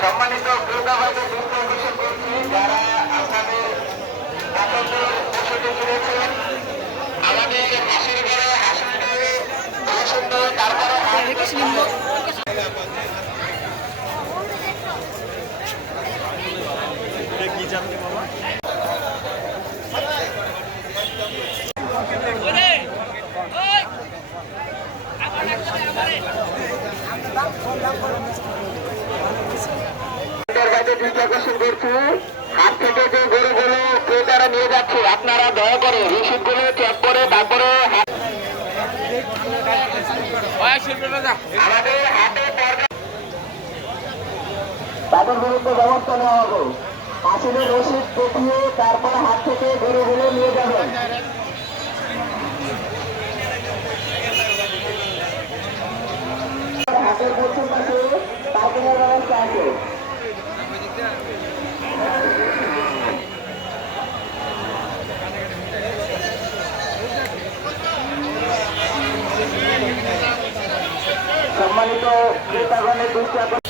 সম্মানিত ক্রেতা ভাইদের দৃষ্টি করছি যারা আমাদের ঘরে হাসির ঘরে রসুন তারপরে ভাইদের দৃষ্টি হাত নিয়ে যাচ্ছে আপনারা দয়া করে রিসিপ্টগুলো চেক করে তারপরে আমাদের হাতে তাদের বিরুদ্ধে ব্যবস্থা নেওয়া হবে। আসলে রসিদ দেখিয়ে তারপরে হাত থেকে গরুগুলো নিয়ে যাবেন সম্মানিত ক্রেতাগণের দৃষ্টি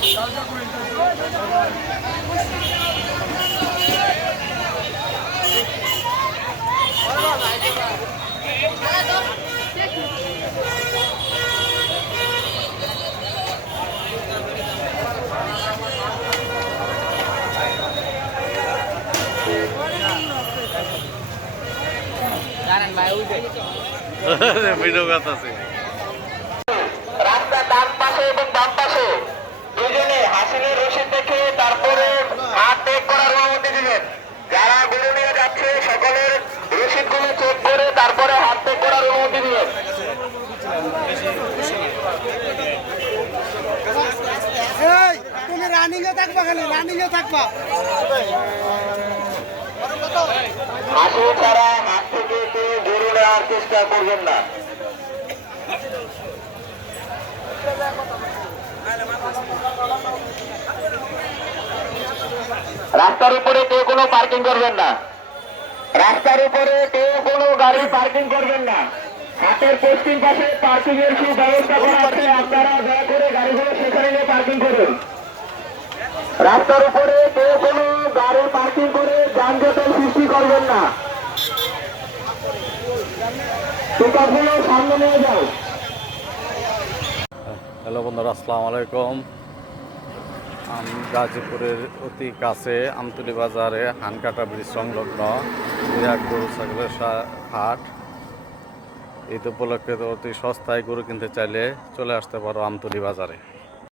ভিডিও করতেছি। রাস্তার ডান পাশে এবং বাম পাশে। দুজনে হাসিনের রশিদ দেখে তারপরে হাত চেক করার অনুমতি দিবেন যারা নিয়ে যাচ্ছে সকলের রশিদগুলো চেক করে তারপরে হাত চেক করার অনুমতি দিবেন এই তুমি রানিং এ থাকবা খালি রানিং এ থাকবা। হাসি ছাড়া হাত থেকে কেউ নেওয়ার চেষ্টা করবেন না। রাস্তার উপরে কেউ কোনো পার্কিং করবেন না। রাস্তার উপরে কেউ কোনো গাড়ি পার্কিং করবেন না। হাতের পশ্চিম পাশে পার্কিং এর সুব্যবস্থা করা আছে। আপনারা দয়া করে গাড়িগুলো সেখানে পার্কিং করুন। রাস্তার উপরে কেউ কোনো গাড়ি পার্কিং করে যানজটের সৃষ্টি করবেন না। সামনে নিয়ে যাও। হ্যালো বন্ধুরা, আসসালামু আলাইকুম। আমি গাজীপুরের অতি কাছে আমতলি বাজারে হানকাটা ব্রিজ সংলগ্ন বিরাট গরু ছাগলের হাট। ঈদ উপলক্ষে অতি সস্তায় গরু কিনতে চাইলে চলে আসতে পারো আমতলি বাজারে।